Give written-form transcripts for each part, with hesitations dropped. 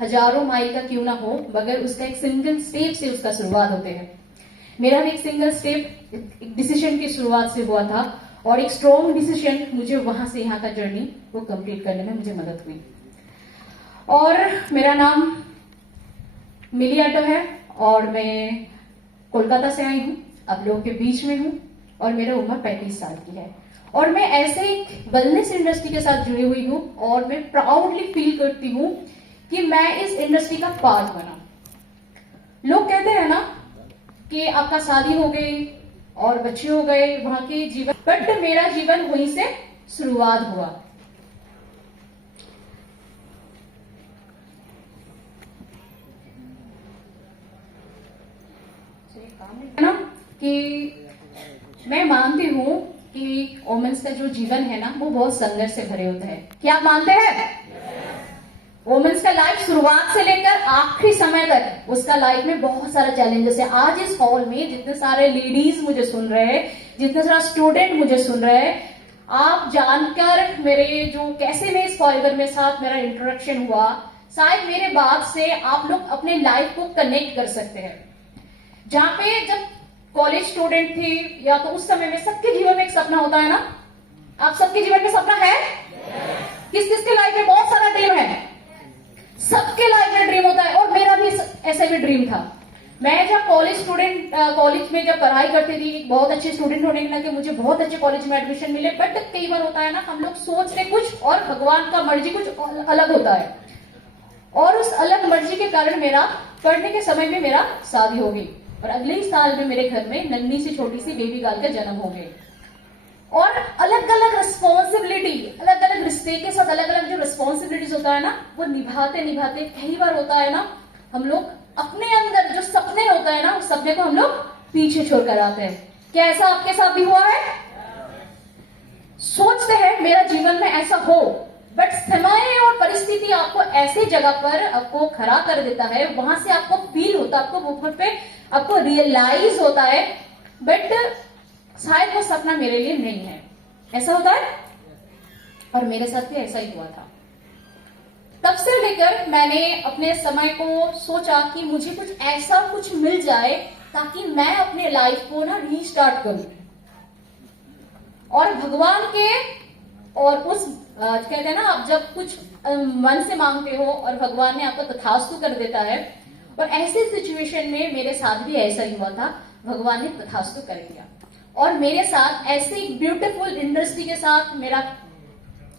हजारों माइल का क्यों ना हो, मगर उसका एक सिंगल स्टेप से उसका शुरुआत होते हैं। मेरा भी एक सिंगल स्टेप डिसीजन की शुरुआत से हुआ था और एक स्ट्रॉन्ग डिसीजन मुझे वहां से यहाँ का जर्नी वो कंप्लीट करने में मुझे मदद हुई। और मेरा नाम मिली ऑटो है और मैं कोलकाता से आई हूँ, आप लोगों के बीच में हूँ और मेरा उम्र 35 साल की है और मैं ऐसे एक वेलनेस इंडस्ट्री के साथ जुड़ी हुई हूँ और मैं प्राउडली फील करती हूँ कि मैं इस इंडस्ट्री का पार्ट बना। लोग कहते हैं ना कि आपका शादी हो गई और बच्चे हो गए, वहां के जीवन, बट मेरा जीवन वहीं से शुरुआत हुआ। ना कि मैं मानती हूँ कि वोमेन्स का जो जीवन है ना वो बहुत संघर्ष से भरे होता है। क्या आप मानते हैं? वोमेन्स का लाइफ शुरुआत से लेकर आखिरी समय तक उसका लाइफ में बहुत सारा चैलेंजेस है। आज इस हॉल में जितने सारे लेडीज मुझे सुन रहे हैं, जितने सारा स्टूडेंट मुझे सुन रहे हैं, आप जानकर मेरे जो कैसे में इस फाइबर में साथ मेरा इंट्रोडक्शन हुआ, शायद मेरे बात से आप लोग अपने लाइफ को कनेक्ट कर सकते हैं। जहां पे जब कॉलेज स्टूडेंट थी या तो उस समय में सबके जीवन में एक सपना होता है ना, आप सबके जीवन में सपना है? किस किस के लाइफ में बहुत सारा ड्रीम है? सबके लाइफ में ड्रीम होता है और मेरा भी ऐसा भी ड्रीम था। मैं जब कॉलेज में जब पढ़ाई करती थी, एक बहुत अच्छे स्टूडेंट होने के नाते मुझे बहुत अच्छे कॉलेज में एडमिशन मिले, बट कई बार होता है ना हम लोग सोचते कुछ और भगवान का मर्जी कुछ अलग होता है और उस अलग मर्जी के कारण मेरा पढ़ने के समय में मेरा शादी हो गई और अगले ही साल में मेरे घर में नन्ही सी छोटी सी बेबी गर्ल का जन्म हो गया और अलग अलग रिस्पॉन्सिबिलिटी, अलग अलग रिश्ते के साथ अलग अलग जो रिस्पॉन्सिबिलिटीज होता है ना वो निभाते निभाते कई बार होता है ना हम लोग अपने अंदर जो सपने होता है ना उस सपने को हम लोग पीछे छोड़ कर आते हैं। क्या ऐसा आपके साथ भी हुआ है? सोचते हैं मेरा जीवन में ऐसा हो, बट समय और परिस्थिति आपको ऐसे जगह पर आपको खड़ा कर देता है, वहां से आपको फील होता है, आपको ऊपर पे आपको रियलाइज होता है बट शायद वो सपना मेरे लिए नहीं है। ऐसा होता है और मेरे साथ भी ऐसा ही हुआ था। तब से लेकर मैंने अपने समय को सोचा कि मुझे कुछ ऐसा कुछ मिल जाए ताकि मैं अपने लाइफ को ना रीस्टार्ट करूं और भगवान के और उस कहते हैं ना आप जब कुछ मन से मांगते हो और भगवान ने आपको तथास्तु कर देता है और ऐसे सिचुएशन में मेरे साथ भी ऐसा ही हुआ था। भगवान ने तथास्तु कर दिया और मेरे साथ ऐसे एक ब्यूटीफुल इंडस्ट्री के साथ मेरा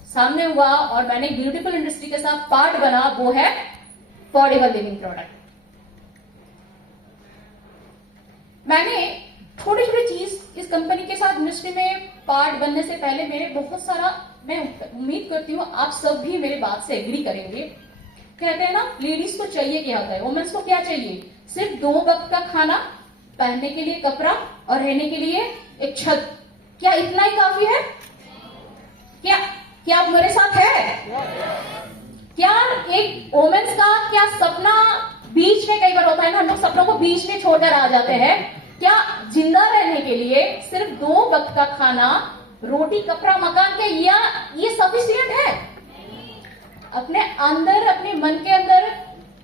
सामने हुआ और मैंने ब्यूटीफुल इंडस्ट्री के साथ पार्ट बना, वो है अफोर्डेबल लिविंग प्रोडक्ट। मैंने थोड़ी थोड़ी चीज इस कंपनी के साथ इंडस्ट्री में पार्ट बनने से पहले मेरे बहुत सारा, मैं उम्मीद करती हूँ आप सब भी मेरे बात से एग्री करेंगे। कहते हैं ना लेडीज को चाहिए क्या होता है, वुमेन्स को क्या चाहिए? सिर्फ 2 वक्त का खाना, पहनने के लिए कपड़ा और रहने के लिए एक छत। क्या इतना ही काफी है? क्या आप मेरे साथ है? क्या एक वुमेन्स का क्या सपना बीच में कई बार होता है ना, हम लोग सपनों को बीच में छोड़कर आ जाते हैं। क्या जिंदा रहने के लिए सिर्फ 2 वक्त का खाना, रोटी, कपड़ा, मकान के या ये सफिशिएंट है? अपने अंदर, अपने मन के अंदर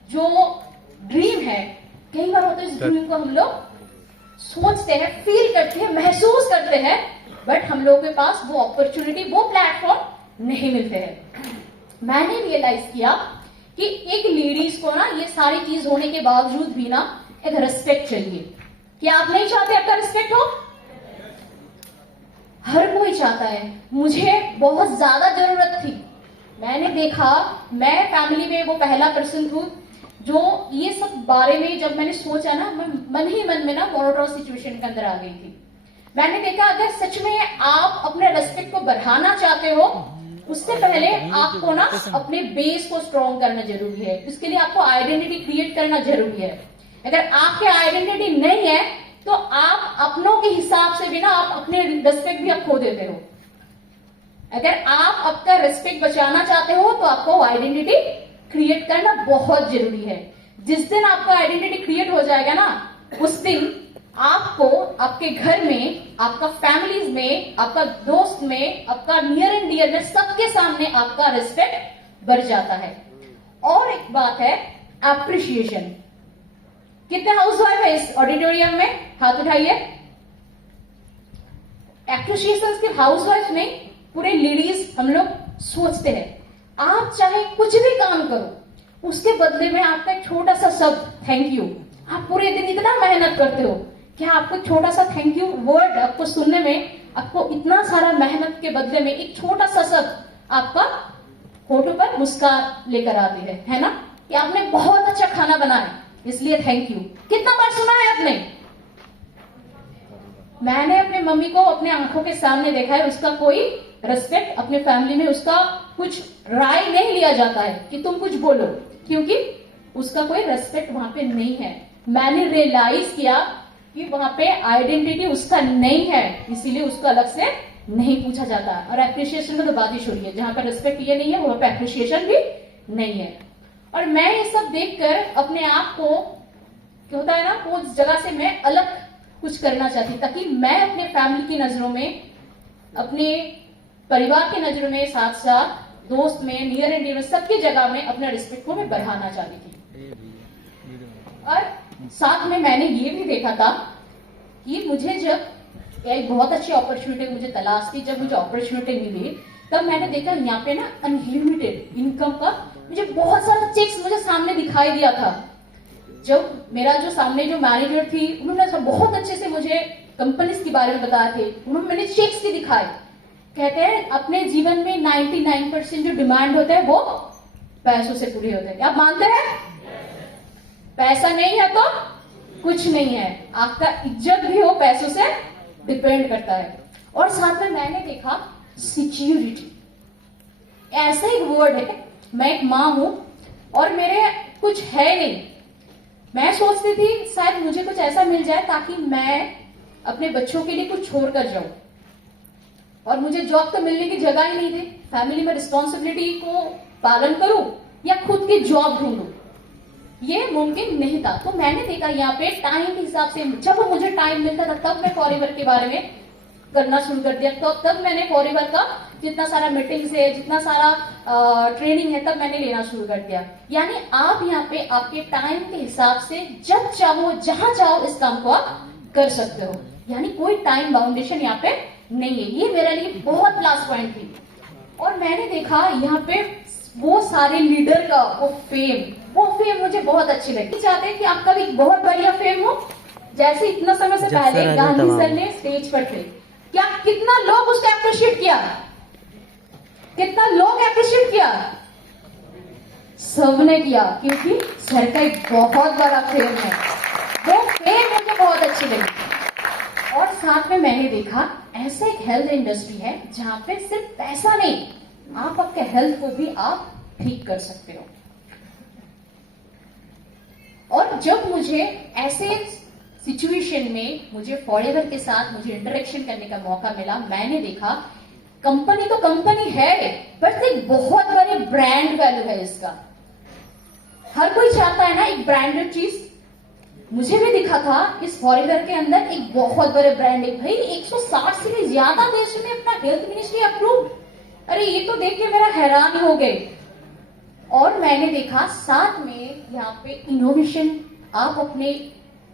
जो ड्रीम है, कई बार होता है इस ड्रीम को हम लोग सोचते हैं, फील करते हैं, महसूस करते हैं, बट हम लोगों के पास वो अपॉर्चुनिटी, वो प्लेटफॉर्म नहीं मिलते हैं। मैंने रियलाइज किया कि एक लेडीज को ना ये सारी चीज होने के बावजूद भी ना एक रिस्पेक्ट चाहिए। क्या आप नहीं चाहते आपका रिस्पेक्ट हो? हर कोई चाहता है। मुझे बहुत ज्यादा जरूरत थी। मैंने देखा मैं फैमिली में वो पहला पर्सन हूं जो ये सब बारे में जब मैंने सोचा ना, मैं मन ही मन में ना मोनोटोनस सिचुएशन के अंदर आ गई थी। मैंने देखा अगर सच में आप अपने रेस्पेक्ट को बढ़ाना चाहते हो, उससे पहले आपको ना अपने बेस को स्ट्रॉन्ग करना जरूरी है। इसके लिए आपको आइडेंटिटी क्रिएट करना जरूरी है। अगर आपके आइडेंटिटी नहीं है तो आप अपनों के हिसाब से भी ना आप अपने रेस्पेक्ट भी आप खो देते हो। अगर आप आपका रेस्पेक्ट बचाना चाहते हो तो आपको आइडेंटिटी क्रिएट करना बहुत जरूरी है। जिस दिन आपका आइडेंटिटी क्रिएट हो जाएगा ना, उस दिन आपको आपके घर में, आपका फैमिलीज में, आपका दोस्त में, आपका नियर एंड डियर में, सबके सामने आपका रिस्पेक्ट बढ़ जाता है। और एक बात है एप्रिशिएशन। कितने हाउसवाइफ है इस ऑडिटोरियम में? हाथ उठाइए। एप्रिशिएशन सिर्फ हाउसवाइफ नहीं, पूरे लेडीज हम लोग सोचते हैं। आप चाहे कुछ भी काम करो, उसके बदले में आपका एक छोटा सा शब्द थैंक यू, आप पूरे दिन इतना मेहनत करते हो, क्या आपको छोटा सा थैंक यू वर्ड आपको सुनने में आपको इतना सारा मेहनत के बदले में एक छोटा सा शब्द आपका होठों पर मुस्कान लेकर आती है ना? कि आपने बहुत अच्छा खाना बनाया इसलिए थैंक यू। कितना बार सुना है आपने? मैंने अपने मम्मी को अपने आंखों के सामने देखा है, उसका कोई रिस्पेक्ट अपने फैमिली में उसका कुछ राय नहीं लिया जाता है कि तुम कुछ बोलो, क्योंकि उसका कोई रेस्पेक्ट वहां पे नहीं है। मैंने रियलाइज किया कि वहां पे आइडेंटिटी उसका नहीं है, इसीलिए उसको अलग से नहीं पूछा जाता। और एप्रिशिएशन में तो बात ही छोड़िए, जहां पर रिस्पेक्ट ये नहीं है वहां पे एप्रिशिएशन भी नहीं है। और मैं ये सब देखकर अपने आप को क्या होता है ना, उस जगह से मैं अलग कुछ करना चाहती, ताकि मैं अपने फैमिली की नजरों में, अपने परिवार की नजरों में, साथ साथ दोस्त में, नियर एंड डियर सबकी जगह में अपना रिस्पेक्ट को मैं बढ़ाना चाहती थी। और साथ में मैंने ये भी देखा था कि मुझे जब एक बहुत अच्छी अपॉर्चुनिटी मुझे तलाश थी, जब मुझे अपॉर्चुनिटी मिली तब मैंने देखा यहाँ पे ना अनलिमिटेड इनकम का मुझे बहुत सारा चेक्स मुझे सामने दिखाई दिया था। जब मेरा जो सामने जो मैनेजर थी उन्होंने बहुत अच्छे से मुझे कंपनीज के बारे में बताए थे, उन्होंने मैंने चेक्स भी दिखाए। कहते हैं अपने जीवन में 99% जो डिमांड होता है वो पैसों से पूरी होते हैं। आप मानते हैं? पैसा नहीं है तो कुछ नहीं है, आपका इज्जत भी हो पैसों से डिपेंड करता है। और साथ में मैंने देखा सिक्योरिटी, ऐसा एक वर्ड है। मैं एक माँ हूं और मेरे कुछ है नहीं, मैं सोचती थी शायद मुझे कुछ ऐसा मिल जाए ताकि मैं अपने बच्चों के लिए कुछ छोड़ कर जाऊं। और मुझे जॉब तो मिलने की जगह ही नहीं थी, फैमिली में रिस्पॉन्सिबिलिटी को पालन करूं या खुद की जॉब ढूंढूं, ये मुमकिन नहीं था। तो मैंने देखा यहाँ पे टाइम के हिसाब से, जब मुझे टाइम मिलता था तब मैं फॉरएवर के बारे में करना शुरू कर दिया। तो तब मैंने फॉरएवर का जितना सारा मीटिंग्स है, जितना सारा ट्रेनिंग है, तब मैंने लेना शुरू कर दिया। यानी आप यहाँ पे आपके टाइम के हिसाब से जब चाहो जहां चाहो इस काम को आप कर सकते हो, यानी कोई टाइम बाउंडेशन यहाँ पे नहीं है। ये मेरे लिए बहुत प्लस पॉइंट थी। और मैंने देखा यहाँ पे वो सारे लीडर का वो फेम मुझे बहुत अच्छी लगी। चाहते हैं कि आपका भी बहुत बढ़िया फेम हो, जैसे इतना समय से पहले गांधी सर ने स्टेज पर थे, क्या कितना लोग उसको एप्रिशिएट किया? कितना लोग एप्रिशिएट किया? सबने किया, क्योंकि सर का एक बहुत बड़ा फेम है। वो फेम मुझे बहुत अच्छी लगी। और साथ में मैंने देखा ऐसा एक हेल्थ इंडस्ट्री है जहां पे सिर्फ पैसा नहीं, आप आपके हेल्थ को भी आप ठीक कर सकते हो। और जब मुझे ऐसे सिचुएशन में मुझे फॉरएवर के साथ मुझे इंटरेक्शन करने का मौका मिला, मैंने देखा कंपनी तो कंपनी है बट एक बहुत बड़ी ब्रांड वैल्यू है इसका। हर कोई चाहता है ना एक ब्रांडेड चीज। मुझे भी दिखा था इस फॉरएवर के अंदर एक बहुत बड़े ब्रांड है। भाई 160 से भी ज्यादा देशों में अपना हेल्थ मिनिस्ट्री अप्रूव। अरे ये तो देख के मेरा हैरान हो गए। और मैंने देखा साथ में यहाँ पे इनोवेशन, आप अपने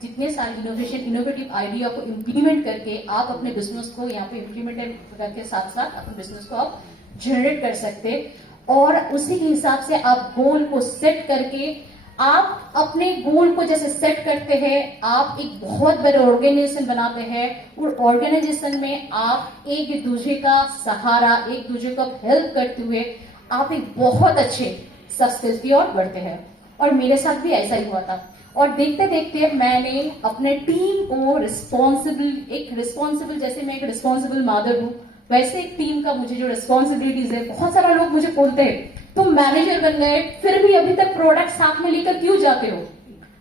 जितने सारे इनोवेटिव आइडिया को इम्प्लीमेंट करके आप अपने बिजनेस को यहाँ पे इम्प्लीमेंट करके साथ साथ अपने बिजनेस को आप जनरेट कर सकते। और उसी के हिसाब से आप गोल को सेट करके आप अपने गोल को जैसे सेट करते हैं, आप एक बहुत बड़े ऑर्गेनाइजेशन बनाते हैं। और ऑर्गेनाइजेशन में आप एक दूसरे का सहारा, एक दूसरे को हेल्प करते हुए आप एक बहुत अच्छे सक्सेस की ओर बढ़ते हैं। और मेरे साथ भी ऐसा ही हुआ था। और देखते देखते मैंने अपने टीम को रिस्पॉन्सिबल जैसे मैं एक रिस्पॉन्सिबल मदर हूँ, वैसे एक टीम का मुझे जो रिस्पॉन्सिबिलिटीज है, बहुत सारा लोग मुझे बोलते हैं तुम मैनेजर बन गए फिर भी अभी तक प्रोडक्ट साथ में लेकर क्यों जाते हो?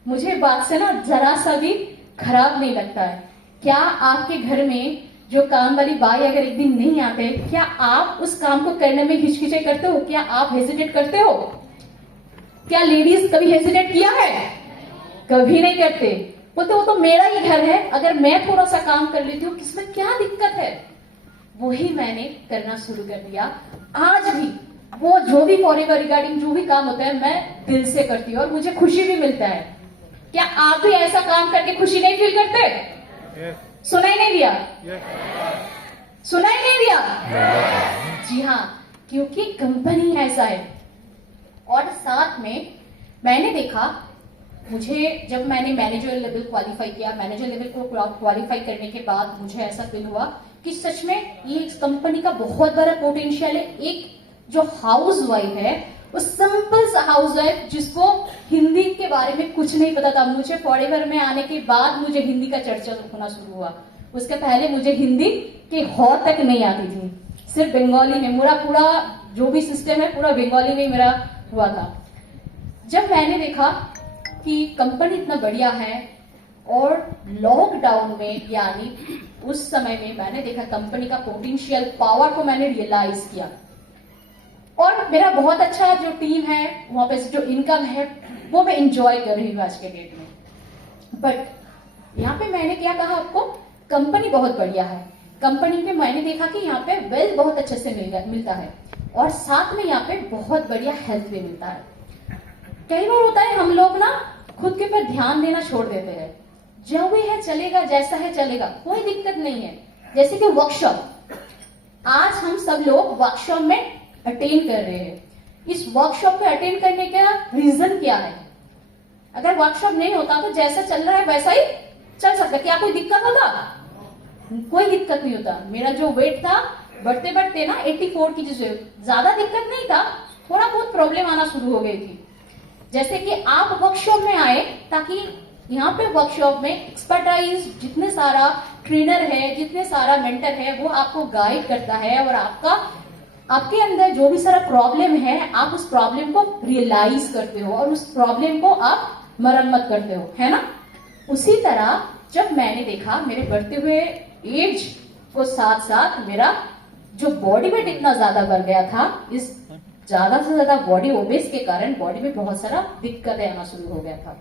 मुझे बात से ना जरा सा भी खराब नहीं लगता है। क्या आपके घर में जो काम वाली बाई अगर एक दिन नहीं आते, क्या आप उस काम को करने में हिचकिचाई करते हो? क्या आप हेजिटेट करते हो? क्या लेडीज कभी हेजिटेट किया है? कभी नहीं करते। वो तो मेरा ही घर है, अगर मैं थोड़ा सा काम कर लेती हूँ किसमें क्या दिक्कत है? वही मैंने करना शुरू कर दिया। वो जो भी फॉरएवर रिगार्डिंग जो भी काम होता है मैं दिल से करती हूँ और मुझे खुशी भी मिलता है। क्या आप भी ऐसा काम करके खुशी नहीं फील करते? सुनाई नहीं दिया? सुनाई नहीं दिया? जी हाँ, क्योंकि कंपनी ऐसा है। और साथ में मैंने देखा, मुझे जब मैंने मैनेजर लेवल क्वालिफाई किया, मैनेजर लेवल को क्वालिफाई करने के बाद मुझे ऐसा फील हुआ कि सच में ये इस कंपनी का बहुत बड़ा पोटेंशियल है। एक जो हाउस वाइफ है, वो सिंपल सा हाउस वाइफ जिसको हिंदी के बारे में कुछ नहीं पता था, मुझे फॉरएवर में आने के बाद मुझे हिंदी का चर्चा होना शुरू हुआ। उसके पहले मुझे हिंदी के हौ तक नहीं आती थी, सिर्फ बंगाली में मेरा पूरा जो भी सिस्टम है पूरा बंगाली में मेरा हुआ था। जब मैंने देखा कि कंपनी इतना बढ़िया है और लॉकडाउन में यानी उस समय में मैंने देखा कंपनी का पोटेंशियल पावर को मैंने रियलाइज किया। और मेरा बहुत अच्छा जो टीम है, वहां पे जो इनकम है वो मैं इंजॉय कर रही हूँ आज के डेट में। बट यहाँ पे मैंने क्या कहा आपको, कंपनी बहुत बढ़िया है, कंपनी में मैंने देखा कि यहाँ पे वेल्थ बहुत अच्छे से मिलता है और साथ में यहाँ पे बहुत बढ़िया हेल्थ भी मिलता है। कई बार होता है हम लोग ना खुद के ऊपर ध्यान देना छोड़ देते हैं, जो भी है चलेगा, जैसा है चलेगा, कोई दिक्कत नहीं है। जैसे कि वर्कशॉप, आज हम सब लोग वर्कशॉप में अटेंड कर रहे हैं। इस वर्कशॉप पे अटेंड करने का रीजन क्या है? अगर वर्कशॉप नहीं होता तो जैसा चल रहा है वैसा ही चल सकता, क्या कोई दिक्कत होता? कोई दिक्कत नहीं होता। मेरा जो वेट था बढ़ते बढ़ते ना 84 की, जिसे ज्यादा दिक्कत नहीं था, थोड़ा बहुत प्रॉब्लम आना शुरू हो गई थी। जैसे कि आप वर्कशॉप में आए ताकि यहाँ पे वर्कशॉप में एक्सपर्टाइज जितने सारा ट्रेनर है, जितने सारा मेंटर है, वो आपको गाइड करता है और आपके अंदर जो भी सारा प्रॉब्लम है आप उस प्रॉब्लम को रियलाइज करते हो और उस प्रॉब्लम को आप मरम्मत करते हो, है ना। उसी तरह जब मैंने देखा मेरे बढ़ते हुए एज को साथ साथ मेरा जो बॉडी वेट इतना ज्यादा बढ़ गया था, इस ज्यादा से ज्यादा बॉडी ओबेस के कारण बॉडी में बहुत सारा दिक्कतें आना शुरू हो गया था।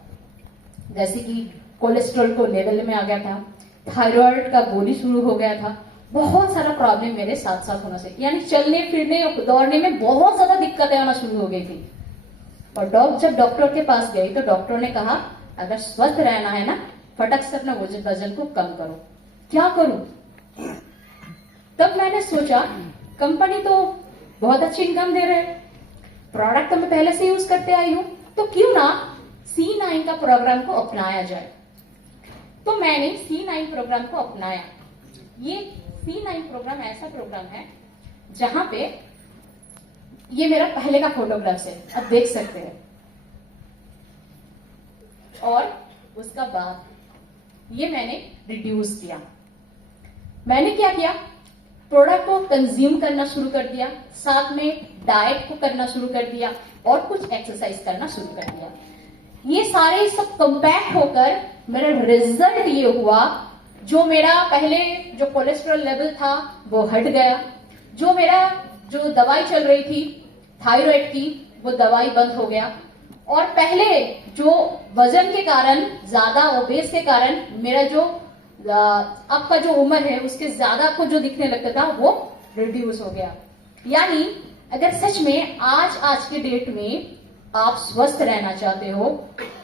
जैसे कि कोलेस्ट्रॉल को लेवल में आ गया था, थायराइड का गोली शुरू हो गया था, बहुत सारा प्रॉब्लम मेरे साथ साथ होना से, यानी चलने फिरने और दौड़ने में बहुत ज्यादा दिक्कतें आना शुरू हो गई थी। और जब डॉक्टर के पास गई तो डॉक्टर ने कहा अगर स्वस्थ रहना है ना, फटक से अपना वजन को कम करो। क्या करूं? तब मैंने सोचा कंपनी तो बहुत अच्छी इनकम दे रहे हैं, प्रोडक्ट तो मैं पहले से यूज करते आई हूं, तो क्यों ना C9 का प्रोग्राम को अपनाया जाए। तो मैंने C9 प्रोग्राम को अपनाया। ये C9 प्रोग्राम ऐसा प्रोग्राम है जहां पे ये मेरा पहले का फोटोग्राफ है, आप देख सकते हैं। और उसका बाद ये मैंने रिड्यूस किया। मैंने क्या किया, प्रोडक्ट को कंज्यूम करना शुरू कर दिया, साथ में डाइट को करना शुरू कर दिया और कुछ एक्सरसाइज करना शुरू कर दिया। ये सारे सब कंपैक्ट होकर मेरा रिजल्ट ये हुआ, जो मेरा पहले जो कोलेस्ट्रॉल लेवल था वो हट गया, जो मेरा जो दवाई चल रही थी थायराइड की वो दवाई बंद हो गया, और पहले जो वजन के कारण ज्यादा ओबेस के कारण मेरा जो आपका जो उम्र है उसके ज्यादा आपको जो दिखने लगता था वो रिड्यूस हो गया। यानी अगर सच में आज के डेट में आप स्वस्थ रहना चाहते हो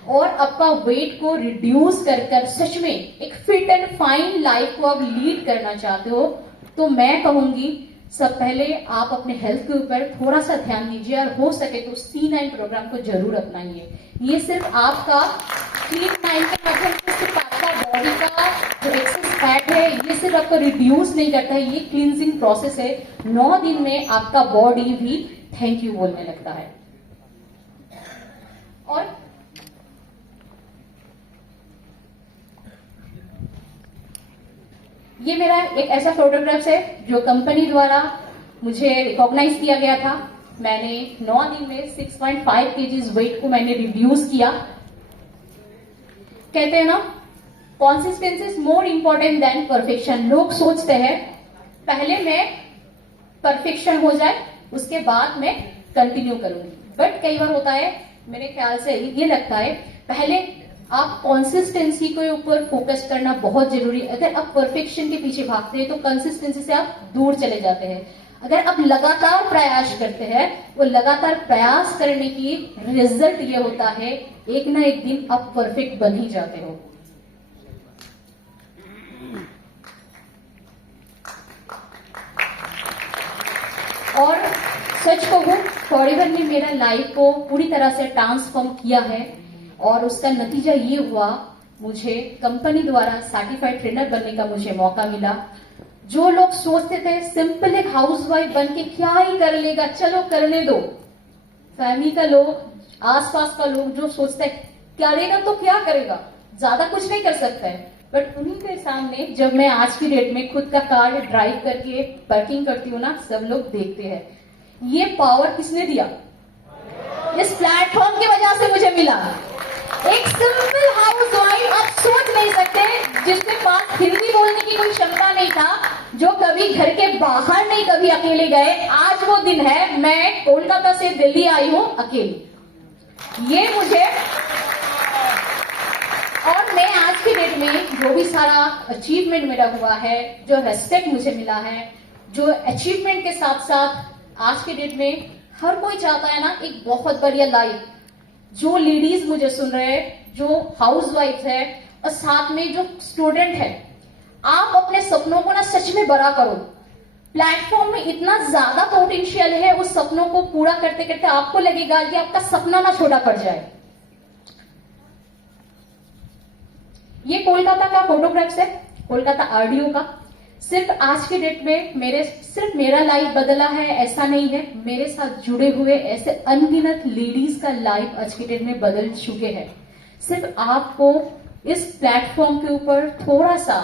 और आपका वेट को रिड्यूस कर सच में एक फिट एंड फाइन लाइफ को आप लीड करना चाहते हो, तो मैं कहूंगी सब पहले आप अपने हेल्थ के ऊपर थोड़ा सा ध्यान दीजिए और हो सके तो C9 प्रोग्राम को जरूर अपनाइए। ये सिर्फ आपका C9 के माध्यम से सिर्फ आपका बॉडी का जो एक्सेस फैट है ये सिर्फ आपको रिड्यूस नहीं करता है, ये क्लींजिंग प्रोसेस है। 9 दिन में आपका बॉडी भी थैंक यू बोलने लगता है। और ये मेरा एक ऐसा फोटोग्राफ है जो कंपनी द्वारा मुझे रिकॉग्नाइज किया गया था। मैंने 9 दिन में 6.5 kg वेट को मैंने रिड्यूस किया। कहते हैं ना, consistency is more important than perfection. लोग सोचते हैं पहले मैं परफेक्शन हो जाए उसके बाद मैं कंटिन्यू करूंगी, बट कई बार होता है मेरे ख्याल से ये लगता है पहले आप कंसिस्टेंसी के ऊपर फोकस करना बहुत जरूरी है। अगर आप परफेक्शन के पीछे भागते हैं तो कंसिस्टेंसी से आप दूर चले जाते हैं। अगर आप लगातार प्रयास करते हैं, वो लगातार प्रयास करने की रिजल्ट ये होता है, एक ना एक दिन आप परफेक्ट बन ही जाते हो। और सच कहूं, फॉरएवर ने मेरा लाइफ को पूरी तरह से ट्रांसफॉर्म किया है और उसका नतीजा ये हुआ, मुझे कंपनी द्वारा सर्टिफाइड ट्रेनर बनने का मुझे मौका मिला। जो लोग सोचते थे सिंपल एक हाउसवाइफ बन के क्या ही कर लेगा, चलो करने दो, फैमिली का लोग, आसपास का लोग जो सोचते हैं करेगा तो क्या करेगा, ज्यादा कुछ नहीं कर सकता है, बट उन्हीं के सामने जब मैं आज की डेट में खुद का कार ड्राइव करके पार्किंग करती हूँ ना, सब लोग देखते हैं। ये पावर किसने दिया? इस प्लेटफॉर्म की वजह से मुझे मिला। एक सिंपल हाउसवाइफ, आप सोच नहीं सकते, जिसके पास हिंदी बोलने की कोई क्षमता नहीं था, जो कभी घर के बाहर नहीं कभी अकेले गए, आज वो दिन है, मैं कोलकाता से दिल्ली आई हूं अकेली। ये मुझे, और मैं आज की डेट में जो भी सारा अचीवमेंट मेरा हुआ है, जो रेस्पेक्ट मुझे मिला है, जो अचीवमेंट के साथ साथ आज की डेट में हर कोई चाहता है ना एक बहुत बढ़िया लाइफ। जो लेडीज मुझे सुन रहे हैं, जो हाउसवाइफ है और साथ में जो स्टूडेंट है, आप अपने सपनों को ना सच में बड़ा करो। प्लेटफॉर्म में इतना ज्यादा पोटेंशियल है, उस सपनों को पूरा करते करते आपको लगेगा कि आपका सपना ना छोटा पड़ जाए। ये कोलकाता का फोटोग्राफ्स है, कोलकाता आरडीओ का। सिर्फ आज के डेट में सिर्फ मेरा लाइफ बदला है ऐसा नहीं है, मेरे साथ जुड़े हुए ऐसे अनगिनत लेडीज का लाइफ आज के डेट में बदल चुके हैं। सिर्फ आपको इस प्लेटफॉर्म के ऊपर थोड़ा सा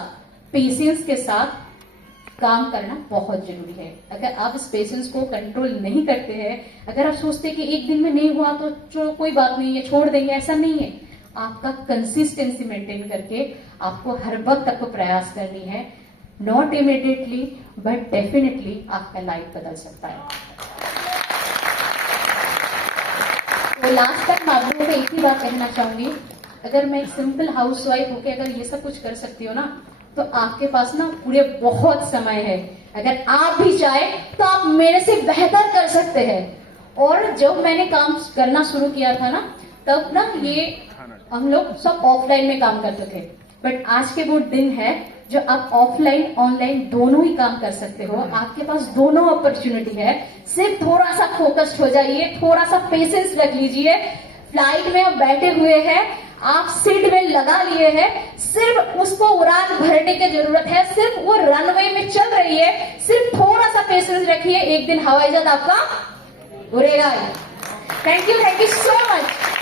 पेशेंस के साथ काम करना बहुत जरूरी है। अगर आप इस पेशेंस को कंट्रोल नहीं करते हैं, अगर आप सोचते हैं कि एक दिन में नहीं हुआ तो कोई बात नहीं है, छोड़ देंगे, ऐसा नहीं है। आपका कंसिस्टेंसी मेंटेन करके आपको हर वक्त आपको प्रयास करनी है। नॉट इमीडिएटली बट डेफिनेटली आपका लाइफ बदल सकता है। तो लास्ट तक मैं आप लोगों को एक ही बात कहना चाहूंगी, अगर मैं एक सिंपल हाउसवाइफ होकर अगर ये सब कुछ कर सकती हूँ ना, तो आपके पास ना पूरे बहुत समय है। अगर आप भी चाहे तो आप मेरे से बेहतर कर सकते हैं। और जब मैंने काम करना शुरू किया था ना, तब ना ये हम लोग सब ऑफलाइन में काम करते थे, बट आज के वो दिन है जो आप ऑफलाइन ऑनलाइन दोनों ही काम कर सकते हो। आपके पास दोनों अपॉर्चुनिटी है। सिर्फ थोड़ा सा फोकस्ड हो जाइए, थोड़ा सा पेशेंस रख लीजिए। फ्लाइट में आप बैठे हुए हैं, आप सीट बेल्ट लगा लिए हैं, सिर्फ उसको उड़ान भरने की जरूरत है, सिर्फ वो रनवे में चल रही है, सिर्फ थोड़ा सा पेशेंस रखिए, एक दिन हवाई जहाज आपका उड़ेगा। Thank you so much.